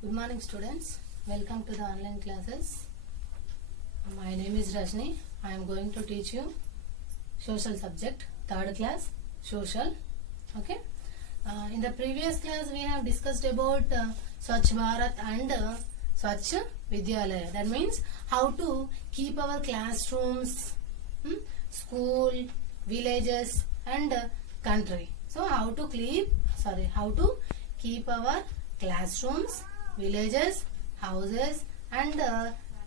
Good morning students, welcome to the online classes. My name is Rajni. I am going to teach you social subject, 3rd class, social. Okay. In the previous class we have discussed about Swachh Bharat and Swachh Vidyalaya. That means how to keep our classrooms, school, villages and country. So how to keep our classrooms, villages, houses and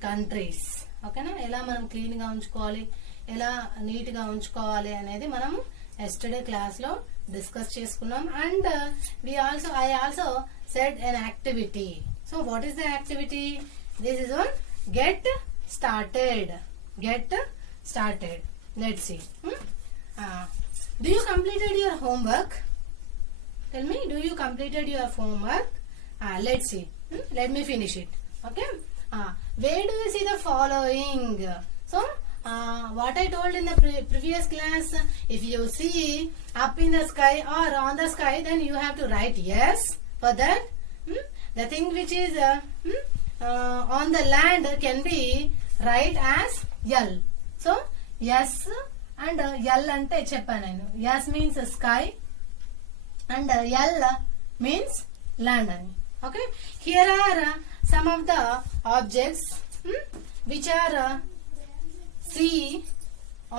countries. ఓకేనా, ఎలా మనం క్లీన్గా ఉంచుకోవాలి, ఎలా నీట్గా ఉంచుకోవాలి అనేది మనం ఎస్టర్డే క్లాస్లో డిస్కస్ చేసుకున్నాం. And I also said an activity. So what is the activity? This is on get started. Let's see. Do you completed your homework? Tell me, do you completed your homework? Let's see. Let me finish it. Okay. Where do you see the following? So what I told in the previous class, if you see up in the sky or on the sky, then you have to write yes. For that, the thing which is on the land can be write as L. So yes and L ante cheppanu nenu. Yes means sky and L means land ani. Okay, here are some of the objects which are see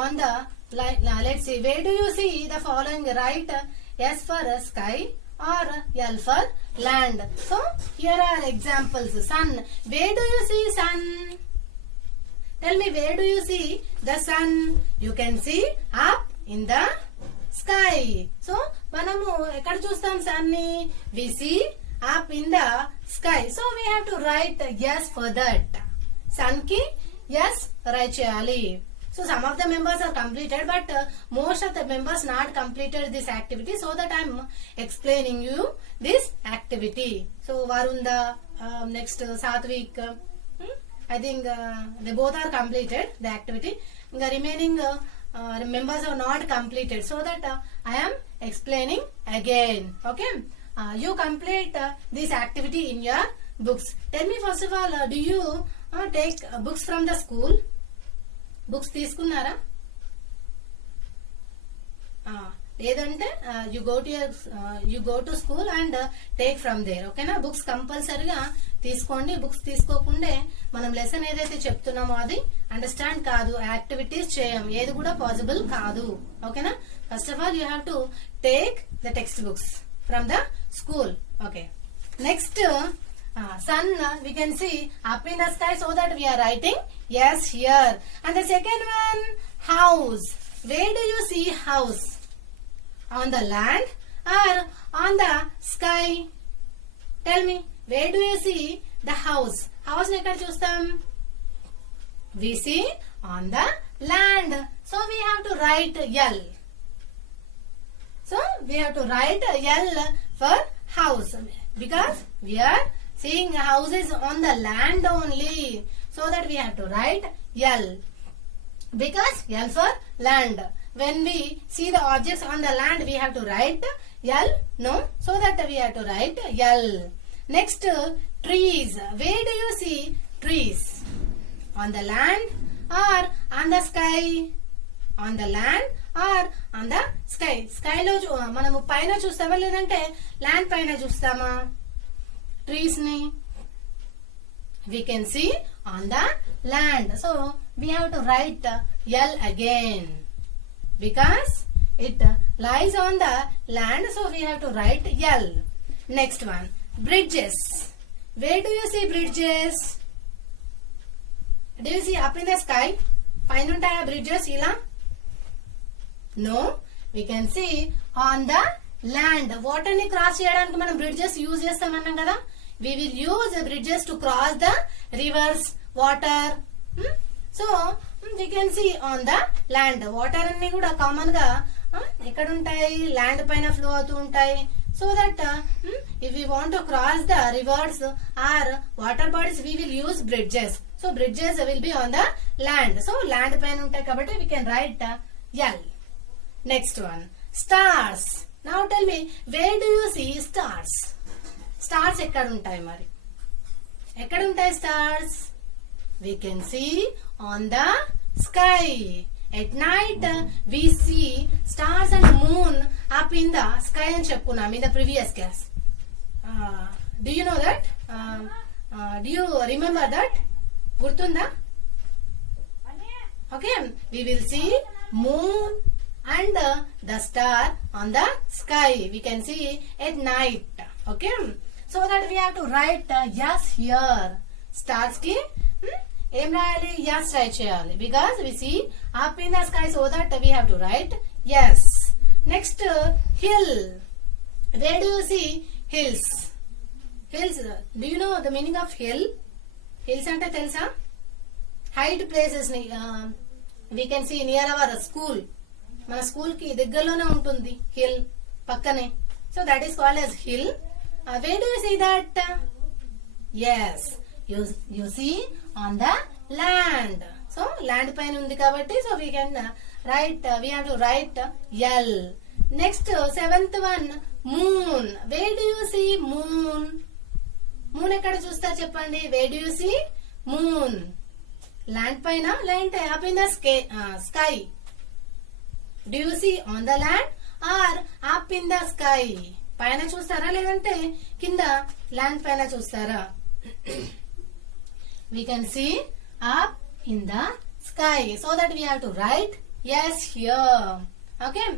on the line. Let's see, where do you see the following? Write S for sky or L for land. So here are examples. Sun, where do you see sun? Tell me, where do you see the sun? You can see up in the sky. So manamu ekkada chustam sun ni? We see up in the sky. So we have to write yes for that. Sun ki yes write cheyali. So some of the members are completed, but most of the members not completed this activity. So that I am explaining you this activity. So Varunda, next Satvik, I think they both are completed the activity. The remaining members are not completed. So that I am explaining again. Okay. You complete this activity in your books. Tell me first of all, do you take books from the school? Books తీసుకున్నారా? లేదంటే you go to school and take from there. ఓకేనా, books కంపల్సరీగా తీసుకోండి. Books తీసుకోకుండే మనం lesson ఏదైతే చెప్తున్నామో అది understand కాదు, activities చేయం, ఏది కూడా పాసిబుల్ కాదు. ఓకేనా, first of all you have to take the text books from the school. Okay, next sun we can see up in the sky, so that we are writing yes here. And the second one, house, where do you see house? On the land or on the sky? Tell me, where do you see the house? House ni ekkada chustam? We see on the land, so we have to write L. So we have to write L for house, because we are seeing houses on the land only. So that we have to write L, because L for land. When we see the objects on the land, we have to write L. No, so that we have to write L. Next, trees. Where do you see trees? On the land or on the sky? On the land or on the sky? Sky లో మనము పైన చూస్తామా లేదంటే land పైన చూస్తామా trees ని? we can see on the land. So we have to write L again, because it lies on the land, so we have to write L. Next one, bridges. Where do you see bridges? Do you see up in the sky? పైన ఉంటాయా bridges ఇలా? No, we can see on the land. Water ని cross చేయడానికి మనం bridges use చేస్తామన్నాం కదా. We will use bridges to cross the rivers, water. So we can see on the land. Water అన్ని కూడా common గా ఎక్కడ ఉంటాయి? ల్యాండ్ పైన ఫ్లో అవుతూ ఉంటాయి. So that if we want to cross the rivers or water bodies, we will use bridges. So bridges will be on the land. So land పైన ఉంటాయి కాబట్టి we can write L. Next one, stars. Now tell me, where do you see stars? Stars ekkada untayi mari? ఎక్కడ ఉంటాయి stars? We can see on the sky. At night we see stars and moon up in the sky అని చెప్పుకున్నాం in the previous class. Do you know that? Do you remember that? గుర్తుందా? Okay, we will see moon and the star on the sky. We can see at night. Okay, so that we have to write yes here. Stars ki ఏం రాయాలి? yes write చేయాలి because we see up in the sky, so that we have to write yes. Next, hill. Where do you see hills? Hills, do you know the meaning of hill? Hills అంటే తెలుసా? Height places ని we can see near our school. మన school కి దగ్గరలోనే ఉంటుంది hill, పక్కనే. So that is called as hill. Where do you see that? Yes, you see on the land. So land పైన ఉంది కాబట్టి so we can write, we have to write L. Next, seventh one, moon. Where do you see moon? moon ఎక్కడ చూస్తారు చెప్పండి? Where do you see moon? land పైన, land up in the sky. Do you see on the land or up in the sky? పైన చూస్తారా లేదంటే కింద land పైన చూస్తారా? We can see up in the sky, so that we have to write yes here. Okay,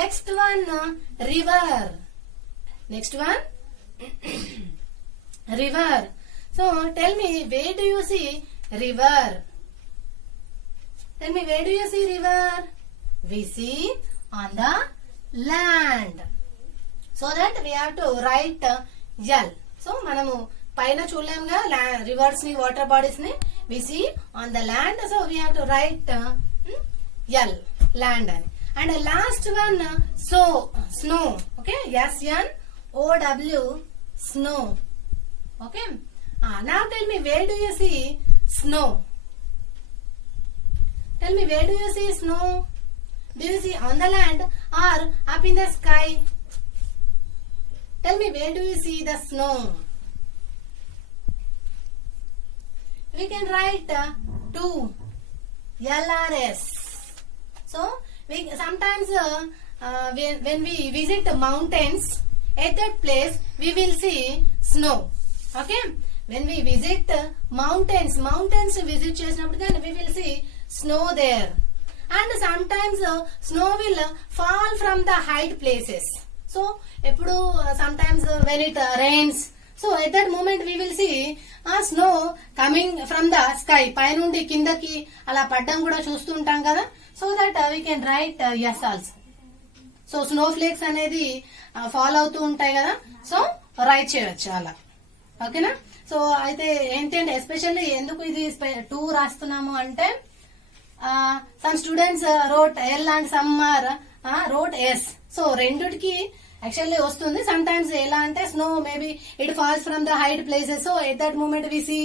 next one, river. Next one, river. So tell me, where do you see river? Tell me, where do you see river? We see on the land, so that we have to write L. So మనము పైన చూడలేముగా reverse ని, water bodies ని. we see on the land, so we have to write L, land అని. And last one, snow. Okay, SNOW, snow. Okay, now tell me, where do you see snow? Tell me, where do you see snow? Do you see on the land or up in the sky? Tell me, where do you see the snow? We can write 2 LRS. So we sometimes when we visit mountains, at that place we will see snow. Okay, when we visit mountains visit చేసినప్పుడు కానీ we will see snow there. And sometimes snow will fall from the height places. So ఎప్పుడు sometimes when it rains, so at that moment we will see snow coming from the sky. పైనుండి కిందకి అలా పడ్డం కూడా చూస్తూ ఉంటాం కదా. So that we can write yes also. So snow flakes అనేది ఫాల్ అవుతూ ఉంటాయి కదా. సో రైట్ చేయొచ్చు అలా. ఓకేనా? సో అయితే ఏంటంటే ఎస్పెషల్లీ ఎందుకు ఇది 2 రాస్తున్నాము అంటే some students wrote L and some are wrote S. So రెండుకి యాక్చువల్లీ వస్తుంది. సమ్ టైమ్స్ ఎలా అంటే snow maybe it falls from the height places. So at that moment we see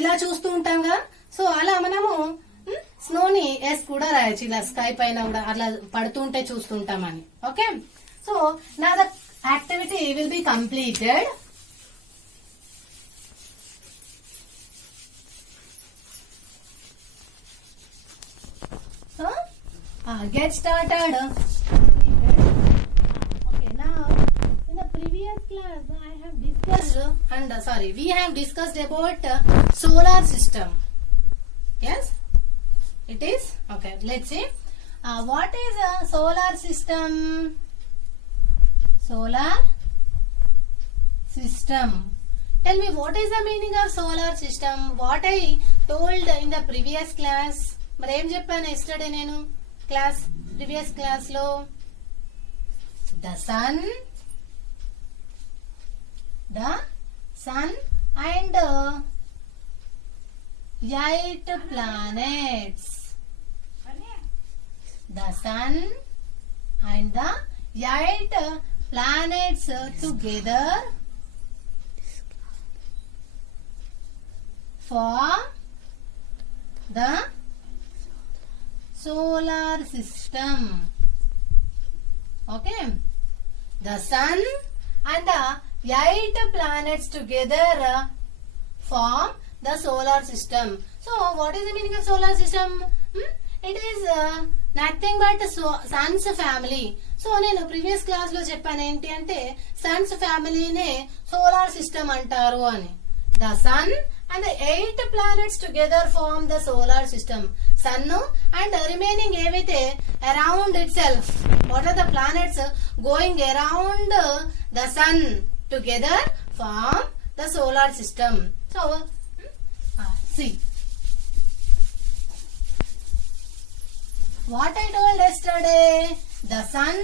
ఇలా చూస్తూ ఉంటాం కదా. సో అలా మనము స్నోని ఎస్ కూడా రాయొచ్చు, ఇలా స్కై పైన కూడా అట్లా పడుతుంటే చూస్తుంటామని. ఓకే, సో నా the activity will be completed. Get started. Okay, now in the previous class I have discussed and we have discussed about solar system. Yes, it is. Okay, let's see. What is a solar system? Solar system. Tell me, what is the meaning of solar system? What I told in the previous class. మరి ఏం చెప్పాను yesterday నేను previous class లో? The sun and 8 planets. The sun and the 8 planets together form the solar system. Okay, the sun and the 8 planets together form the solar system. So what is the meaning of solar system? It is nothing but sun's family. So నేను previous class లో చెప్పాను ఏంటి అంటే Sons ఫ్యామిలీనే solar system అంటారు అని. The sun and the 8 planets together form the solar system. Sun and the remaining ఏవైతే around itself. What are the planets going around the sun together form the solar system. So see what I told yesterday. The sun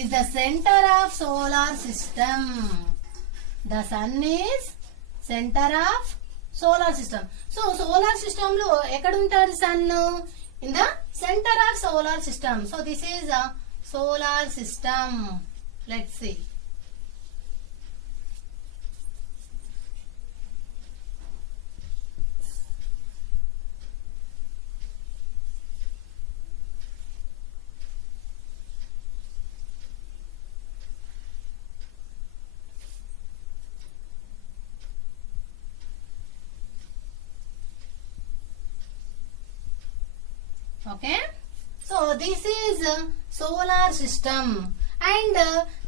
is the center of solar system. The sun is center of solar system. So solar system lo ekkada untadu sun? In the center of solar system. So this is a solar system. Let's see. Okay, so this is solar system and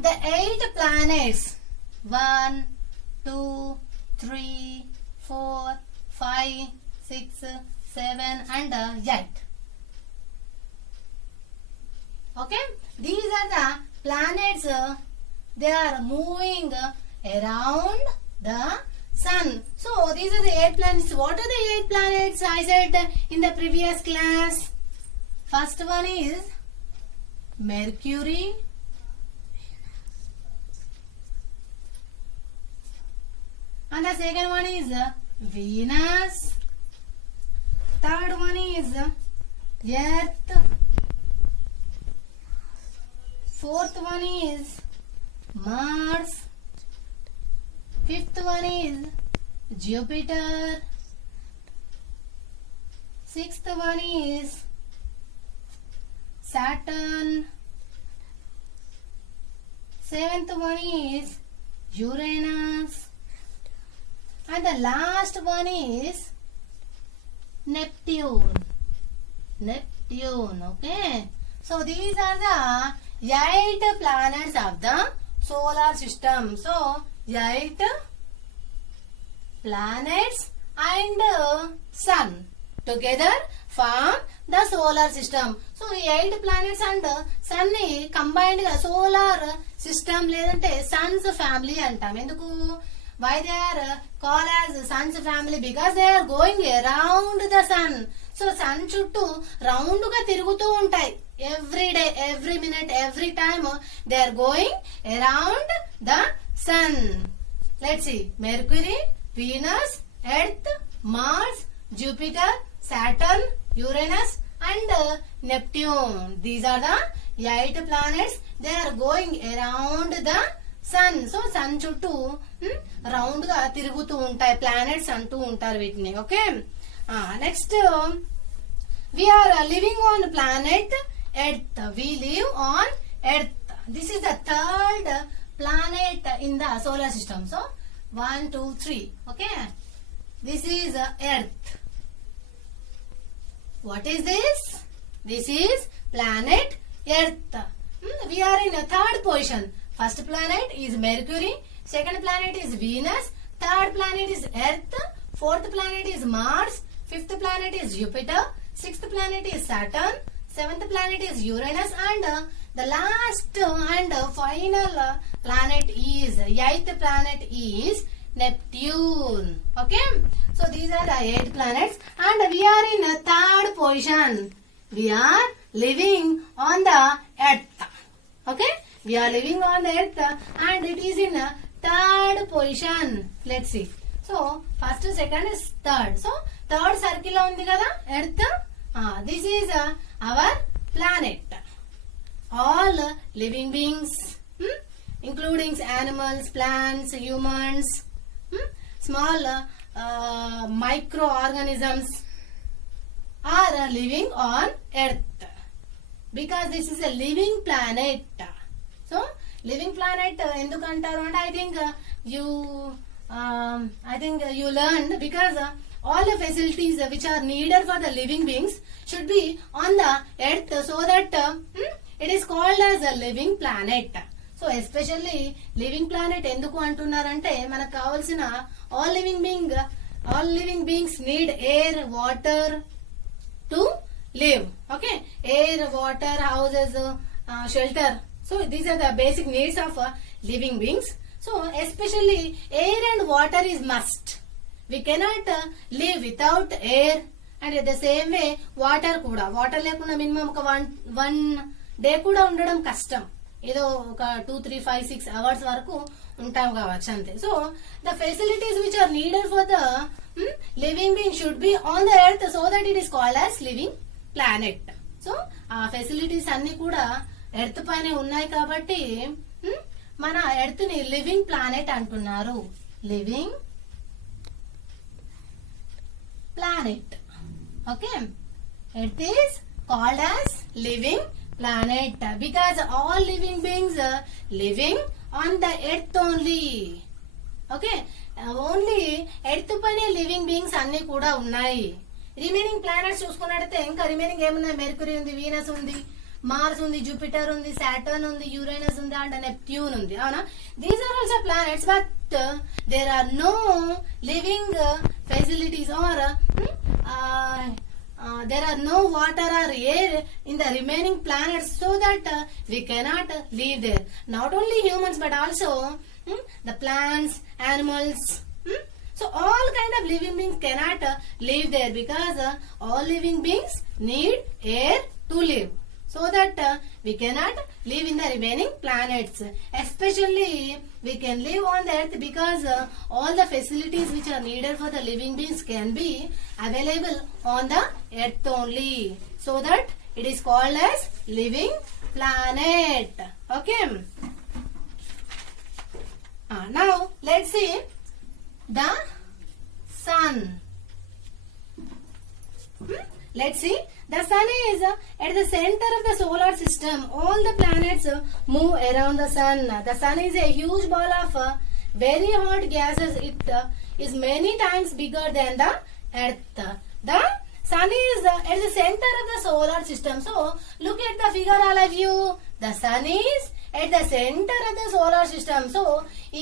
the 8 planets 1, 2, 3, 4, 5, 6, 7 and 8. Okay, these are the planets. They are moving around the sun. So these are the 8 planets. What are the 8 planets? I said in the previous class. First one is Mercury, and the second one is Venus, third one is Earth, fourth one is Mars, fifth one is Jupiter, sixth one is Saturn, seventh one is Uranus, and the last one is Neptune. Okay, so these are the 8 planets of the solar system. So 8 planets and sun together form the solar system. So 8 planets and sun ni combined ga solar system ledante sun's family antam. Enduku? Why they are called as sun's family? Because they are going around the sun. So sun chuttu round ga tirugutu untayi. Every day, every minute, every time they are going around the sun. Let's see. Mercury, Venus, Earth, Mars, Jupiter, Saturn, Uranus and Neptune. These are the 8 planets. They are going around the sun. So sun chuttu round ga tirugutu untayi. Planets antu untaru vitni. Okay. Next we are living on planet Earth. We live on Earth. This is the third planet in the solar system. So 1, 2, 3. Okay. This is Earth. What is this? This is planet Earth. We are in a third position. First planet is Mercury. Second planet is Venus. Third planet is Earth. Fourth planet is Mars. Fifth planet is Jupiter. Sixth planet is Saturn. Seventh planet is Uranus. And the last and final planet is, 8th planet is Neptune. Okay. So these are the 8 planets and we are in a third position. We are living on the Earth. Okay. We are living on the Earth and it is in a third position. Let's see. So first, second is third. So third circle undi kada Earth. This is our planet. All living beings, including animals, plants, humans, small microorganisms are living on Earth because this is a living planet. So living planet enduku antaru ante I think you I think you learned because all the facilities which are needed for the living beings should be on the earth, so that it is called as a living planet. So especially living planet ఎందుకు అంటున్నారంటే మనకు కావాల్సిన all living beings need air water to live. Okay, air, water, houses, shelter. So these are the basic needs of living beings. So especially air and water is must. We cannot live without air, and at the same way water kuda. Water lekunda minimum oka one day kuda undadam kashtam. ఏదో ఒక 2, 3, 5, 6 hours వరకు ఉంటాం కావచ్చు అంతే. So the facilities which are needed for the living being should be on the earth, so that it is called as living planet. So ఆ facilities అన్ని కూడా earth పైన ఉన్నాయి కాబట్టి మన ఎర్త్ ని లివింగ్ ప్లానెట్ అంటున్నారు. Living planet. Okay, earth is called as living planet because all living beings are living on the earth only. Okay, only earth పైన లివింగ్ బీయింగ్స్ అన్ని కూడా ఉన్నాయి. రిమైనింగ్ ప్లానెట్స్ చూసుకున్నట్టయితే ఇంకా రిమైనింగ్ ఏమున్నాయి? మెర్క్యూరీ ఉంది, వీనస్ ఉంది, మార్స్ ఉంది, జూపిటర్ ఉంది, సాటర్న్ ఉంది, యురేనస్ ఉంది అండ్ నెప్ట్యూన్ ఉంది. అవునా? These are also planets, but there are no living facilities are there are no water or air in the remaining planets, so that we cannot live there. Not only humans but also the plants, animals. So all kind of living beings cannot live there because all living beings need air to live, so that we cannot live in the remaining planets. Especially we can live on the earth because all the facilities which are needed for the living beings can be available on the earth only, so that it is called as living planet. Okay, now let's see the sun. Let's see. The sun is at the center of the solar system. All the planets move around the sun. The sun is a huge ball of very hot gases. It is many times bigger than the earth. The sun is at the center of the solar system. So look at the figure, all of you. The sun is at the center of the solar system. So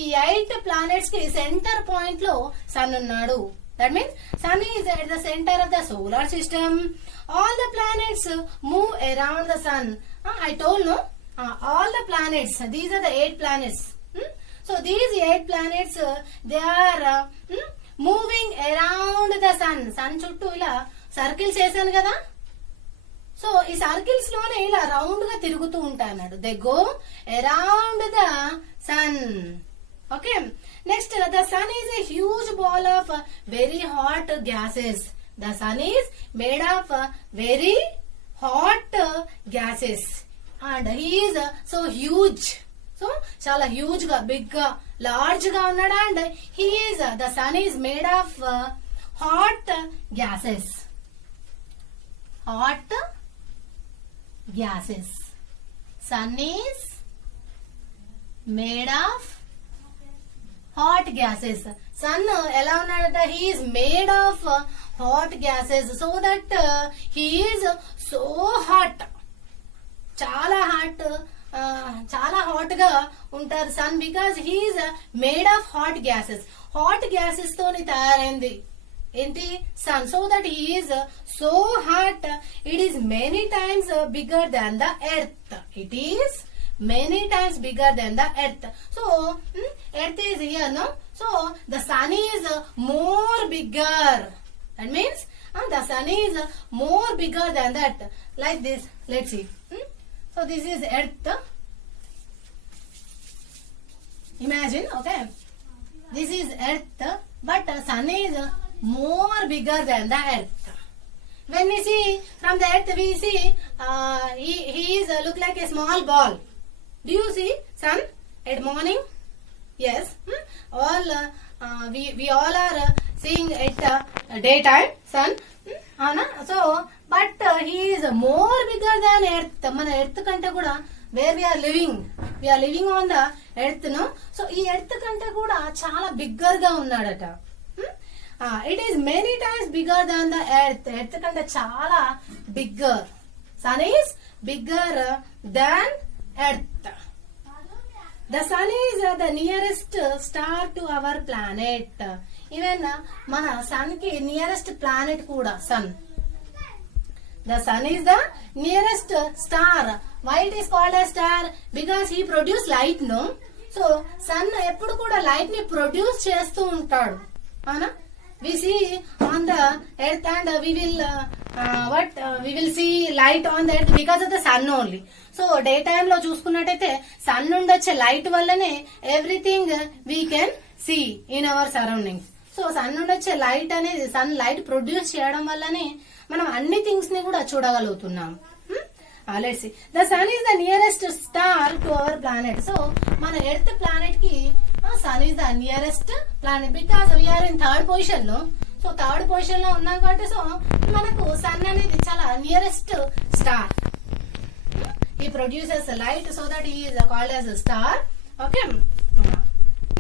ఈ 8 planets కి center point లో sun ఉన్నాడు. That means sun is at the center of the solar system. All the planets move around the sun. I told no, all the planets, these are the 8 planets. So these 8 planets, they are moving around the sun. Sun చుట్టూ ఇలా circles వేసాను కదా. So ఈ circles లోనే ఇలా round గా తిరుగుతూ ఉంటాయి అన్నాడు. They go around the sun. Okay, next the sun is a huge ball of very hot gases. The sun is made of very hot gases and he is so huge. So చాలా huge గా, big గా, large గా ఉన్నాడు. And he is the sun is made of hot gases. Hot gases. Sun is made of hot gases. Sun ఎలా ఉన్నాడంటే he is made of hot gases, so that he is so hot. చాలా hot గా ఉంటారు sun, because he is made of hot gases. Hot gases తోని తయారైంది ఏంటి? Sun. So that he is so hot, it is many times bigger than the earth. It is many times bigger than the earth. So earth is here, no? So the sun is more bigger. That means the sun is more bigger than that. Like this, let's see. So this is earth. Imagine, okay? This is earth, but the sun is more bigger than the earth. When we see from the earth, we see he is look like a small ball. Do you see sun at morning? Yes. All we all are seeing at daytime sun. So but he is more bigger than earth. మన earth కంటే కూడా where we are living on the earth ను. So ఈ earth కంటే కూడా చాలా bigger గా ఉన్నాడట. It is many times bigger than the earth. Earth కంటే చాలా bigger. Sun is bigger than earth. The sun is the nearest star to our planet. Even మన sun కి nearest planet కూడా sun. The sun is the nearest star. Why it is called a star? Because he produce light, no? So sun ఎప్పుడు కూడా light ని produce చేస్తూ ఉంటాడు, అవునా? We see on the earth and we will see light on the earth because of the sun only. So day time లో చూసుకున్నట్టయితే sun నుండి వచ్చే లైట్ వల్లనే everything we can see in our surroundings. So sun నుండి వచ్చే light అనేది, sun light produce చేయడం వల్లనే మనం అన్ని థింగ్స్ ని కూడా చూడగలుగుతున్నాం. Let's see. The sun is the nearest star to our planet. So మన ఎర్త్ ప్లానెట్ కి sun is the nearest planet because we are in third position లో. సో థర్డ్ పొజిషన్ లో ఉన్నాం కాబట్టి సో మనకు సన్ అనేది చాలా nearest star. He produces light, so that he is called as a star. Okay.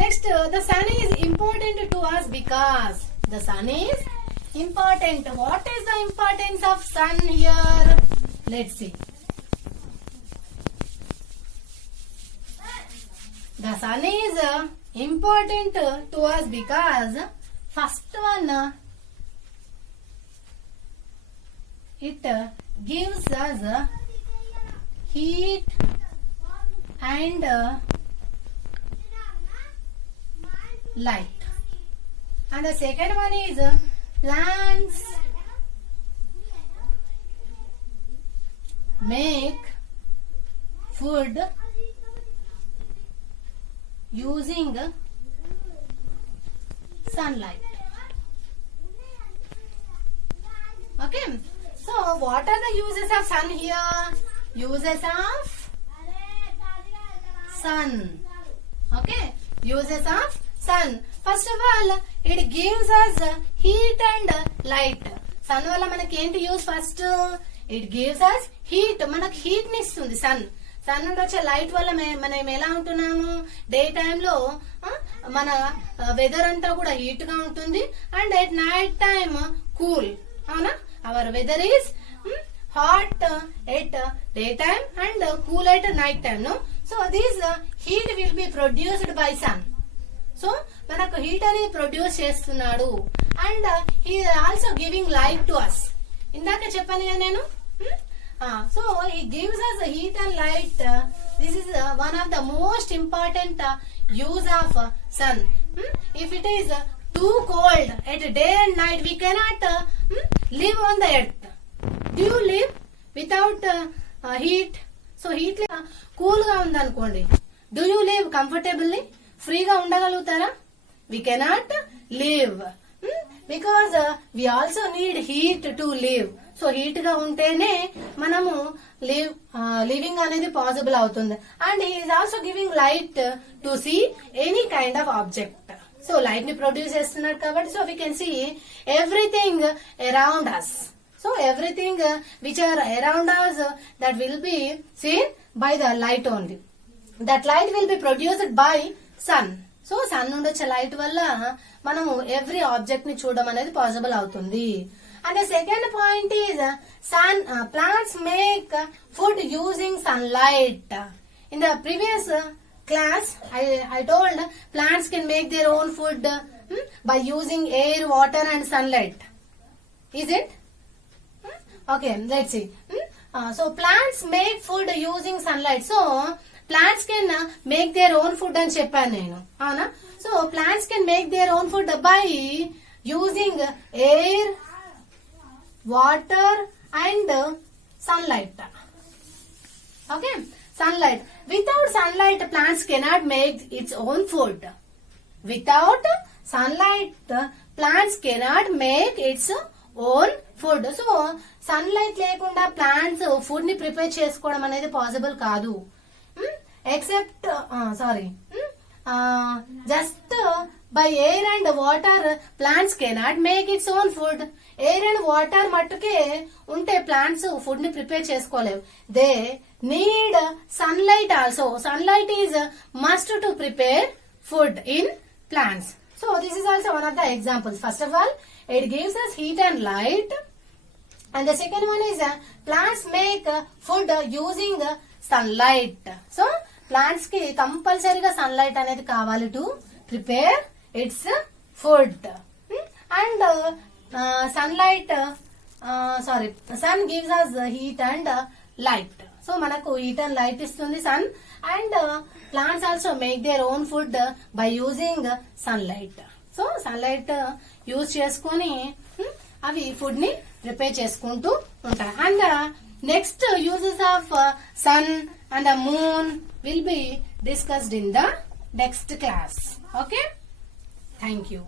Next, the sun is important to us because the sun is important. What is the importance of sun here? Let's see. The sun is important to us because first one, it gives us heat and light. And the second one is plants make food using sunlight. Okay. So what are the uses of sun here? Uses of sun. Okay. Uses of sun. First of all, it gives us heat and light. Sun వల్ల మనకి ఏంటి use? First it gives us heat. మనకు heat ని ఇస్తుంది sun. Sun నుండి వచ్చే light వల్ల మనం ఎలా ఉంటున్నాము? డే టైమ్ లో మన వెదర్ అంతా కూడా హీట్ గా ఉంటుంది and at night time cool, అవునా? Our weather is hot at daytime and cool at night time, no? So this heat will be produced by sun. So మనకు హీట్ అనేది produce చేస్తున్నాడు and he is also giving light to us. ఇందాక చెప్పాను కదా నేను. So he gives us heat and light. This is one of the most important use of sun. If it is too cold at day and night, we cannot live on the earth. Do you live without heat? So heat cool గా ఉందనుకోండి, do you live comfortably? ఫ్రీగా ఉండగలుగుతారా? We cannot live because we also need heat to live. So heat గా ఉంటేనే మనము living అనేది possible అవుతుంది. And he is also giving light to see any kind of object. So light ని produce చేస్తున్నాడు కాబట్టి so we can see everything around us. So everything which are around us that will be seen by the light only. That light will be produced by sun. So sun నుండి వచ్చే light వల్ల మనము every object ని చూడడం అనేది possible అవుతుంది. And the second point is plants make food using sunlight. In the previous class I told plants can make their own food by using air, water and sunlight. Is it? Okay, let's see. So plants make food using sunlight. So plants can make their own food అని చెప్పాను నేను, అవునా? So plants can make their own food by using air, water and sunlight. Okay, sunlight. Without sunlight, plants cannot make its own food. Without sunlight, plants cannot make its own food. So sunlight లేకుండా plants food ని prepare చేసుకోవడం అనేది possible కాదు. Except just by air and water plants cannot make its own food. Air and water మట్టుకే ఉంటే plants food ని prepare చేసుకోలేవు. They need sunlight also. Sunlight is must to prepare food in plants. So this is also one of the examples. First of all, it gives us heat and light. And the second one is plants make food using sunlight. So plants ki compulsoryga sunlight anedi kavali to prepare its food. And sunlight, sun gives us heat and light. So manaku heat and light istundi sun, and plants also make their own food by using sunlight. So sunlight use cheskoni avi food ni prepare cheskuntu untayi. And next uses of sun and the moon will be discussed in the next class. Okay, thank you.